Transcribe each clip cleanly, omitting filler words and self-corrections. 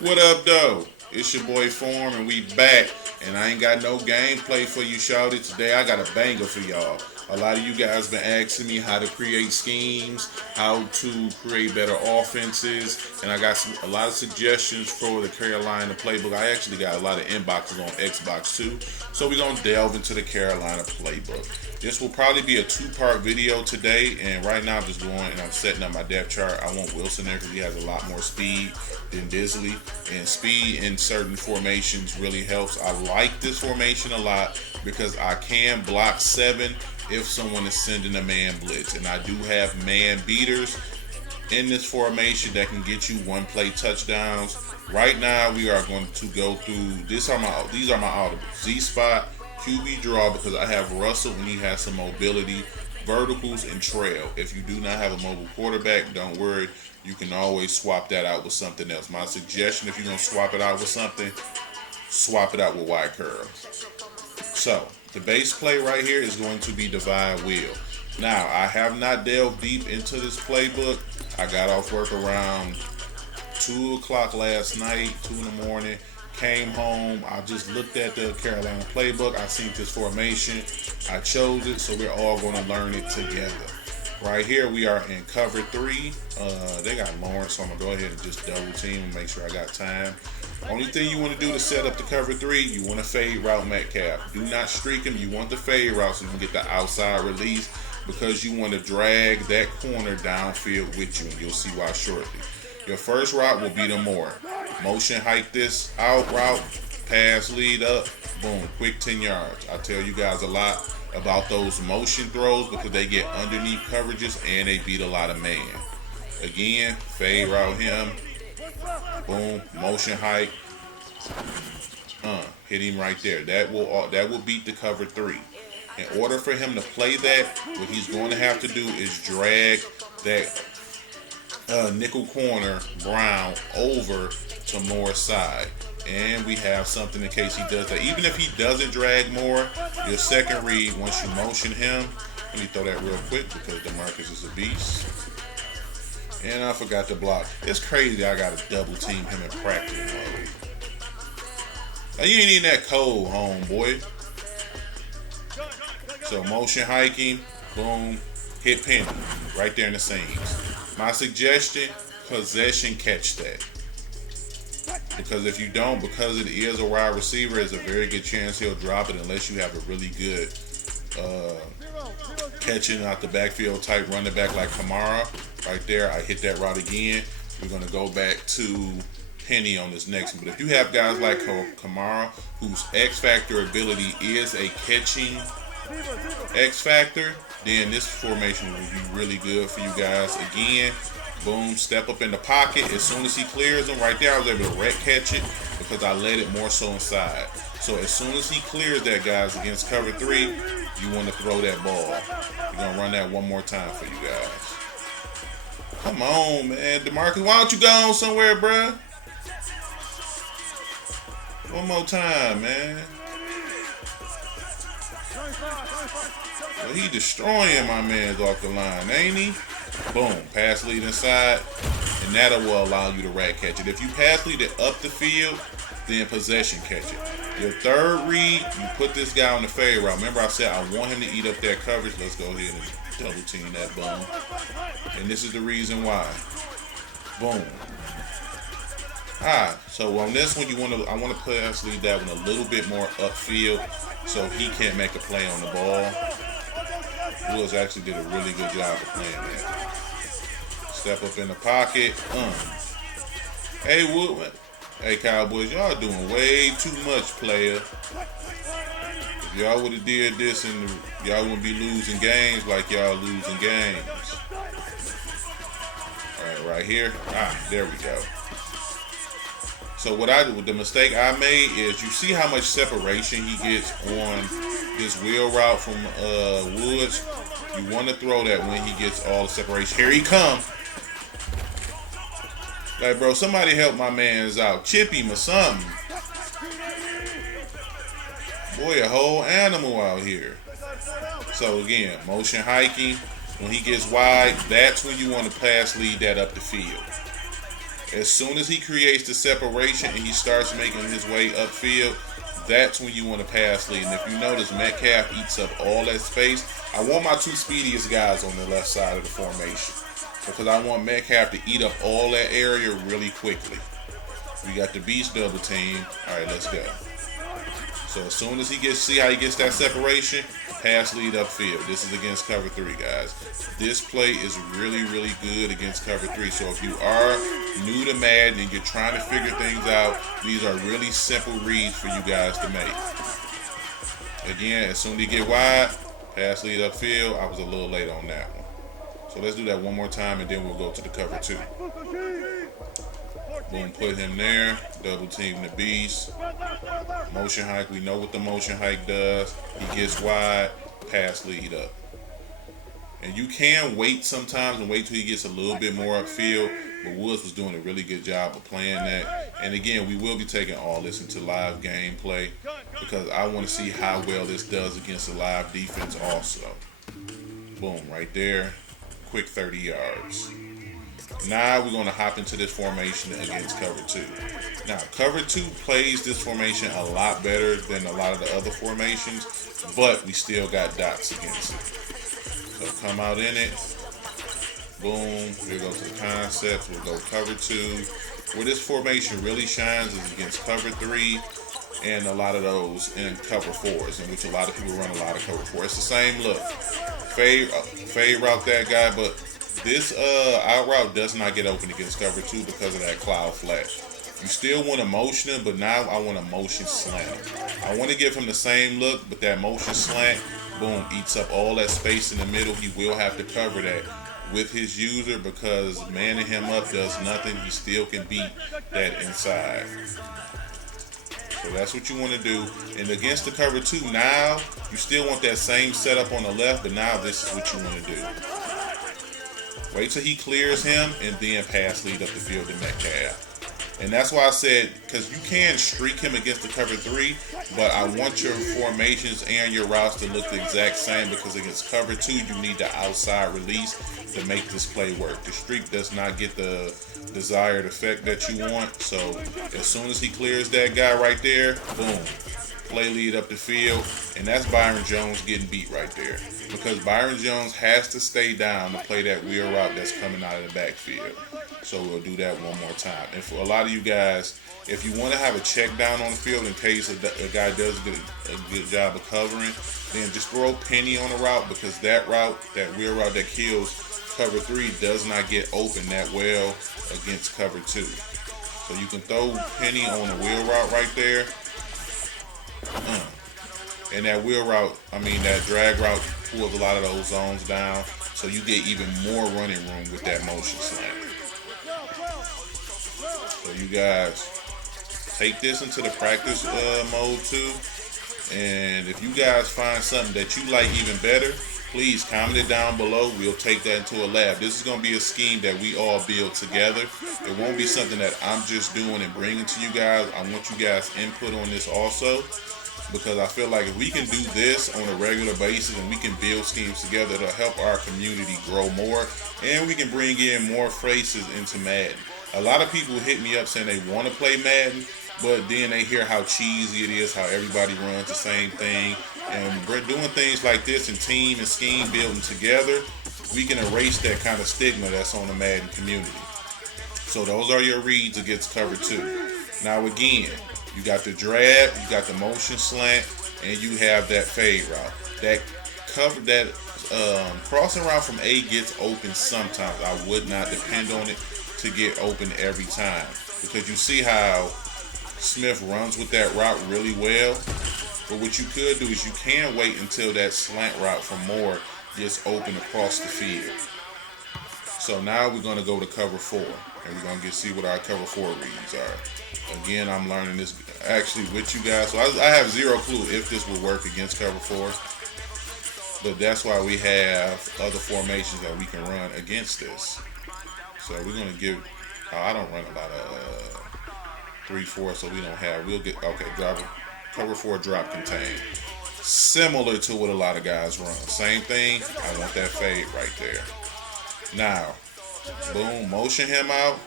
What up, though? It's your boy Form, and we back. And I ain't got no gameplay for you, shawty. Today I got a banger for y'all. A lot of you guys been asking me how to create schemes, how to create better offenses, and I got a lot of suggestions for the Carolina playbook. I actually got a lot of inboxes on Xbox too, so we're gonna delve into the Carolina playbook. This will probably be a two-part video today, and right now I'm just going and I'm setting up my depth chart. I want Wilson there because he has a lot more speed than Disley, and speed in certain formations really helps. I like this formation a lot because I can block 7 if someone is sending a man blitz, and I do have man beaters in this formation that can get you one play touchdowns. Right now we are going to go through these are my audibles. Z spot, QB draw, because I have Russell when he has some mobility, verticals, and trail. If you do not have a mobile quarterback, don't worry. You can always swap that out with something else. My suggestion, if you're going to swap it out with something, swap it out with wide curl. So, the base play right here is going to be divide wheel. Now, I have not delved deep into this playbook. I got off work around 2 o'clock last night, 2 in the morning. Came home, I just looked at the Carolina playbook. I seen this formation. I chose it, so we're all going to learn it together. Right here, we are in cover 3. They got Lawrence, so I'm going to go ahead and just double team and make sure I got time. Only thing you want to do to set up the cover 3, you want to fade route Metcalf. Do not streak him. You want the fade route so you can get the outside release, because you want to drag that corner downfield with you, and you'll see why shortly. Your first route will be the more. Motion hike this out route, pass lead up, boom, quick 10 yards. I tell you guys a lot about those motion throws because they get underneath coverages and they beat a lot of man. Again, fade route him, boom, motion hike, hit him right there. That will beat the cover 3. In order for him to play that, what he's going to have to do is drag that nickel corner Brown over to Moore's side. And we have something in case he does that. Even if he doesn't drag Moore, your second read, once you motion him, let me throw that real quick because DeMarcus is a beast. And I forgot to block. It's crazy I got to double team him in practice mode. Now, you ain't even that cold, homeboy. So motion hiking, boom, hit Penny right there in the seams. My suggestion, possession catch that. Because if you don't, because it is a wide receiver, there's a very good chance he'll drop it unless you have a really good catching out the backfield type running back like Kamara. Right there, I hit that route again. We're going to go back to Penny on this next one. But if you have guys like Kamara, whose X Factor ability is a catching X Factor, then this formation will be really good for you guys. Again, boom, step up in the pocket. As soon as he clears them, right there, I was able to wreck catch it because I let it more so inside. So as soon as he clears that, guys, against cover 3, you want to throw that ball. We're going to run that one more time for you guys. Come on, man. DeMarcus, why don't you go on somewhere, bruh? One more time, man. Well, he destroying my man's off the line, ain't he? Boom, pass lead inside, and that will allow you to rack catch it. If you pass lead it up the field, then possession catch it. Your third read, you put this guy on the fade route. Remember I said I want him to eat up that coverage. Let's go ahead and double team that, boom. And this is the reason why. Boom. So on this one, I want to pass lead that one a little bit more upfield so he can't make a play on the ball. Woods actually did a really good job of playing that. Step up in the pocket. Hey, Wood. Hey, Cowboys, y'all doing way too much, player. If y'all would have did this, and y'all wouldn't be losing games like y'all losing games. All right, right here. There we go. So the mistake I made is, you see how much separation he gets on this wheel route from Woods. You want to throw that when he gets all the separation. Here he come. Like, bro, somebody help my man's out. Chip him or something. Boy, a whole animal out here. So again, motion hiking. When he gets wide, that's when you want to pass lead that up the field. As soon as he creates the separation and he starts making his way upfield, that's when you want to pass lead. And if you notice, Metcalf eats up all that space. I want my two speediest guys on the left side of the formation because I want Metcalf to eat up all that area really quickly. We got the beast double team. All right, let's go. So as soon as see how he gets that separation, pass lead upfield. This is against cover 3, guys. This play is really, really good against cover 3. So if you are new to Madden and you're trying to figure things out, these are really simple reads for you guys to make. Again, as soon as you get wide, pass lead upfield. I was a little late on that one. So let's do that one more time and then we'll go to the cover 2. Boom, put him there. Double team the beast. Motion hike. We know what the motion hike does. He gets wide. Pass lead up. And you can wait sometimes and wait till he gets a little bit more upfield. But Woods was doing a really good job of playing that. And again, we will be taking all this into live gameplay because I want to see how well this does against a live defense also. Boom, right there. Quick 30 yards. Now we're going to hop into this formation against cover 2. Now, cover 2 plays this formation a lot better than a lot of the other formations, but we still got dots against it. So come out in it. Boom. We'll go to the concepts. We'll go cover 2. Where this formation really shines is against cover 3 and a lot of those in cover 4s, in which a lot of people run a lot of cover 4. It's the same look. Fade route that guy, but this out route does not get open against cover 2 because of that cloud flash. You still want to motion him, but now I want a motion slant. I want to give him the same look, but that motion slant, boom, eats up all that space in the middle. He will have to cover that with his user because manning him up does nothing. He still can beat that inside. So that's what you want to do. And against the cover 2, now you still want that same setup on the left, but now this is what you want to do. Wait till he clears him and then pass lead up the field to Metcalf. And that's why I said, because you can streak him against the cover 3, but I want your formations and your routes to look the exact same because against cover 2, you need the outside release to make this play work. The streak does not get the desired effect that you want. So as soon as he clears that guy right there, boom, play lead up the field. And that's Byron Jones getting beat right there. Because Byron Jones has to stay down to play that wheel route that's coming out of the backfield. So we'll do that one more time. And for a lot of you guys, if you want to have a check down on the field in case a guy does a good job of covering, then just throw Penny on the route because that route, that wheel route that kills cover 3 does not get open that well against cover 2. So you can throw Penny on the wheel route right there. And that wheel route, that drag route pulls a lot of those zones down. So you get even more running room with that motion slant. So you guys take this into the practice mode too. And if you guys find something that you like even better, please comment it down below. We'll take that into a lab. This is going to be a scheme that we all build together. It won't be something that I'm just doing and bringing to you guys. I want you guys input on this also, because I feel like if we can do this on a regular basis and we can build schemes together, it'll help our community grow more and we can bring in more faces into Madden. A lot of people hit me up saying they want to play Madden, but then they hear how cheesy it is, how everybody runs the same thing. And we're doing things like this and team and scheme building together, we can erase that kind of stigma that's on the Madden community. So those are your reads against cover 2. Now again, you got the drag, you got the motion slant, and you have that fade route. That crossing route from A gets open sometimes. I would not depend on it to get open every time, because you see how Smith runs with that route really well. But what you could do is you can wait until that slant route from Moore gets open across the field. So now we're going to go to cover 4, and we're going to see what our cover 4 reads are. Again, I'm learning this actually with you guys, so I have zero clue if this will work against cover 4. But that's why we have other formations that we can run against this. So we're going to give, I don't run a lot of 3-4, so we don't have, we'll get, okay, cover 4 drop contain. Similar to what a lot of guys run. Same thing, I want that fade right there. Now, boom, motion him out.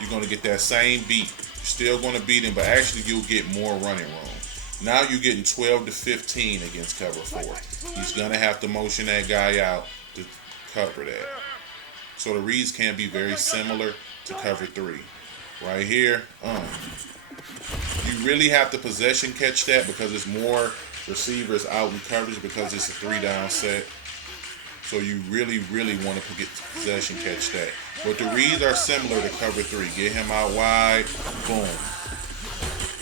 you're going to get that same beat. You're still going to beat him, but actually you'll get more running room. Now you're getting 12 to 15 against cover 4. He's going to have to motion that guy out to cover that. So the reads can be very similar to cover 3. Right here, you really have to possession catch that because it's more receivers out in coverage because it's a 3-down set. So you really, really want to get possession catch that. But the reads are similar to cover 3. Get him out wide, boom,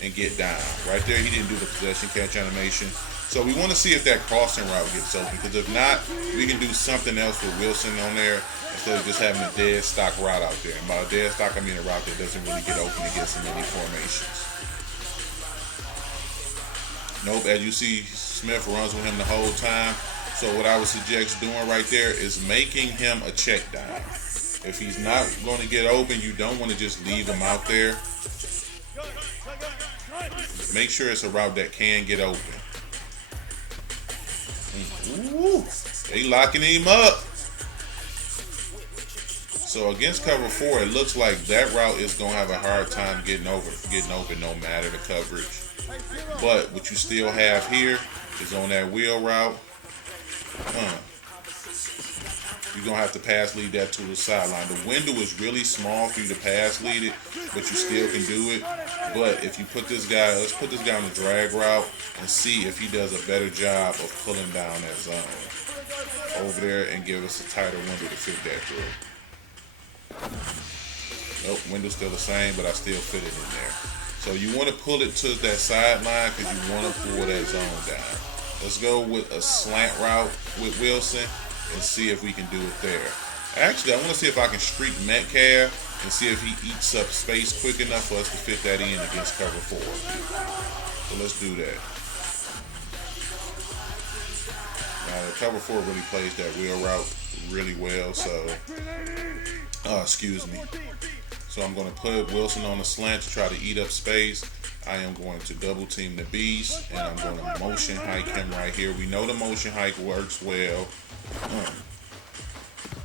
and get down. Right there, he didn't do the possession catch animation. So we want to see if that crossing route gets open, because if not, we can do something else with Wilson on there instead of just having a dead stock route out there. And by a dead stock, I mean a route that doesn't really get open against in any formations. Nope, as you see, Smith runs with him the whole time. So what I would suggest doing right there is making him a check down. If he's not going to get open, you don't want to just leave him out there. Make sure it's a route that can get open. Ooh, they locking him up. So against cover 4, it looks like that route is going to have a hard time getting open no matter the coverage. But what you still have here is on that wheel route. You're going to have to pass lead that to the sideline. The window is really small for you to pass lead it, but you still can do it. But if you put this guy, let's put this guy on the drag route and see if he does a better job of pulling down that zone over there and give us a tighter window to fit that through. Nope, window's still the same, but I still fit it in there. So you want to pull it to that sideline because you want to pull that zone down. Let's go with a slant route with Wilson and see if we can do it there. Actually, I want to see if I can streak Metcalf and see if he eats up space quick enough for us to fit that in against cover 4. So let's do that. Now, the cover 4 really plays that wheel route really well, so, excuse me. So I'm going to put Wilson on the slant to try to eat up space. I am going to double team the beast, and I'm going to motion hike him right here. We know the motion hike works well.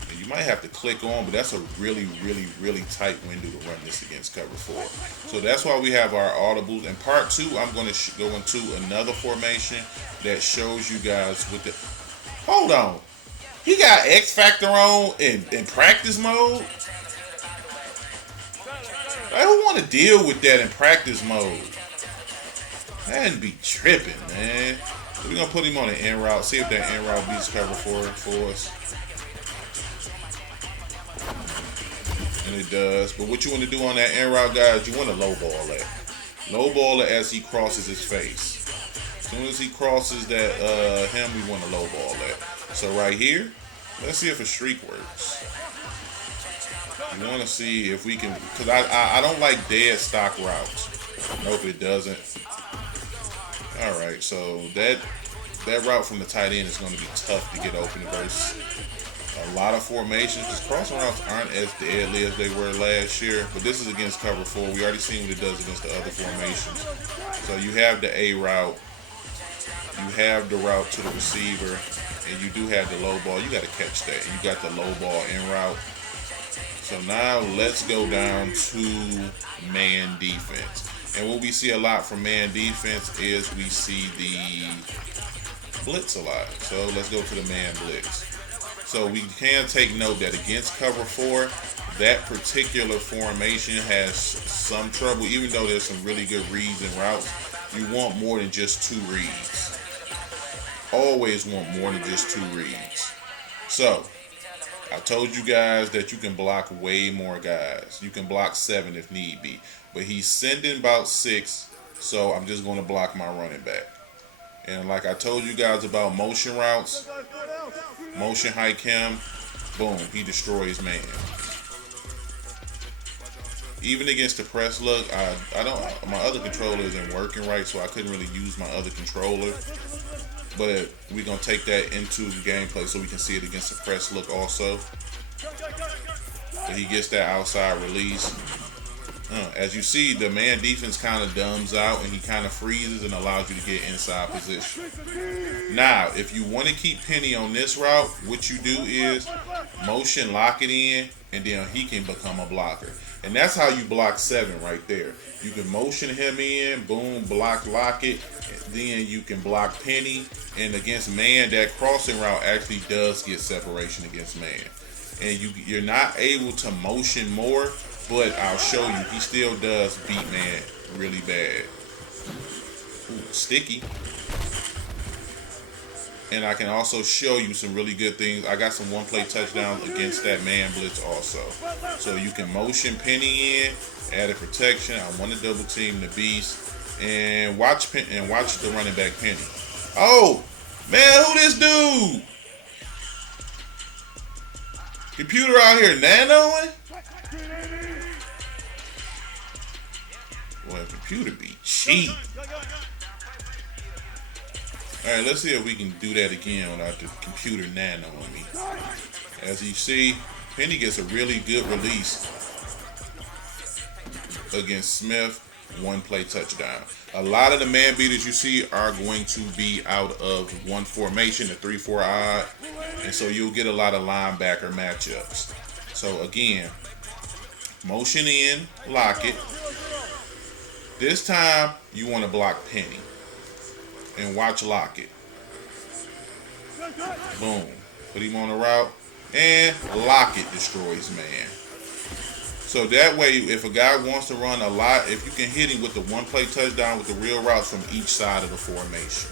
And you might have to click on, but that's a really, really, really tight window to run this against cover 4. So that's why we have our audibles. In part 2, I'm going to go into another formation that shows you guys with the... Hold on. He got X Factor on in practice mode? I don't want to deal with that in practice mode. That'd be tripping, man. So we're going to put him on an in route. See if that in route beats cover 4 for us. And it does. But what you want to do on that in route, guys, you want to lowball that. Lowball it as he crosses his face. As soon as he crosses that him, we want to lowball that. So right here, let's see if a streak works. You want to see if we can, because I don't like dead stock routes. Nope, it doesn't. All right, so that route from the tight end is going to be tough to get open versus a lot of formations. Because crossing routes aren't as deadly as they were last year, but this is against cover 4. We already seen what it does against the other formations. So you have the A route, you have the route to the receiver, and you do have the low ball. You got to catch that. And you got the low ball in route. So now let's go down to man defense. And what we see a lot from man defense is we see the blitz a lot. So let's go to the man blitz. So we can take note that against cover 4, that particular formation has some trouble. Even though there's some really good reads and routes, you want more than just 2 reads. Always want more than just 2 reads. So I told you guys that you can block way more guys. You can block 7 if need be. But he's sending about 6, so I'm just going to block my running back. And like I told you guys about motion routes, motion hike him, boom, he destroys man. Even against the press look, my other controller isn't working right, so I couldn't really use my other controller. But we're going to take that into the gameplay so we can see it against the press look also. So he gets that outside release. As you see, the man defense kind of dumbs out and he kind of freezes and allows you to get inside position. Now, if you want to keep Penny on this route, what you do is motion lock it in, and then he can become a blocker. And that's how you block 7 right there. You can motion him in, boom, block, lock it. Then you can block Penny. And against man, that crossing route actually does get separation against man. And you're not able to motion more, but I'll show you, he still does beat man really bad. Ooh, sticky. And I can also show you some really good things. I got some one-play touchdowns against that man blitz also. So you can motion Penny in, added protection. I want to double team the beast, and watch the running back Penny. Oh man, who this dude? Computer out here nanoing? Boy, computer be cheap. Alright, let's see if we can do that again without the computer nano on me. As you see, Penny gets a really good release against Smith. One play touchdown. A lot of the man beaters you see are going to be out of one formation, a 3-4 odd. And so you'll get a lot of linebacker matchups. So again, motion in, lock it. This time you want to block Penny. And watch lock it. Boom. Put him on the route. And lock it destroys man. So that way, if a guy wants to run a lot, if you can hit him with the one play touchdown with the real routes from each side of the formation.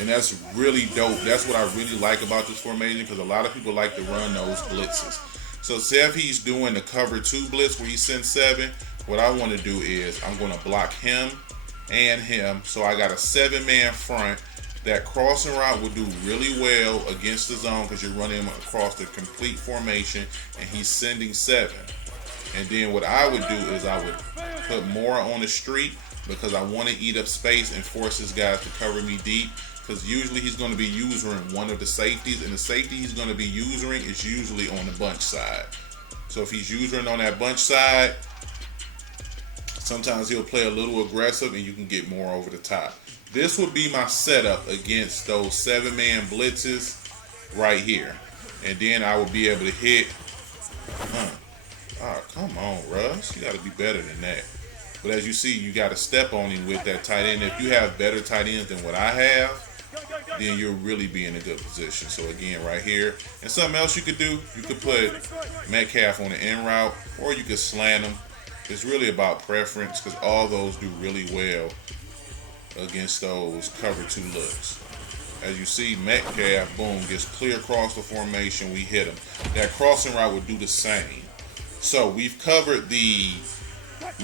And that's really dope. That's what I really like about this formation, because a lot of people like to run those blitzes. So say if he's doing the cover 2 blitz where he sends 7, what I want to do is I'm going to block him and him. So I got a 7-man front. That crossing route will do really well against the zone because you're running him across the complete formation and he's sending 7. And then what I would do is I would put more on the street because I want to eat up space and force his guys to cover me deep, because usually he's going to be using one of the safeties, and the safety he's going to be using is usually on the bunch side. So if he's using on that bunch side, sometimes he'll play a little aggressive and you can get more over the top. This would be my setup against those 7-man blitzes right here. And then I would be able to hit. Oh, come on, Russ. You got to be better than that. But as you see, you got to step on him with that tight end. If you have better tight ends than what I have, then you'll really be in a good position. So again, right here. And something else you could do, you could put Metcalf on the end route, or you could slant him. It's really about preference, because all those do really well against those cover 2 looks. As you see, Metcalf, boom, gets clear across the formation. We hit him. That crossing route would do the same. So we've covered the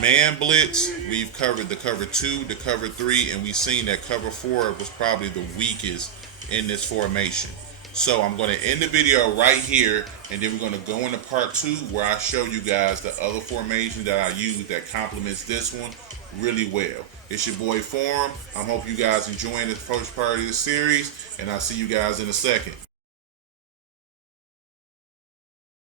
man blitz, we've covered the cover 2, the cover 3, and we've seen that cover 4 was probably the weakest in this formation. So I'm going to end the video right here, and then we're going to go into part 2 where I show you guys the other formation that I use that complements this one really well. It's your boy Form. I hope you guys enjoying the first part of this series, and I'll see you guys in a second.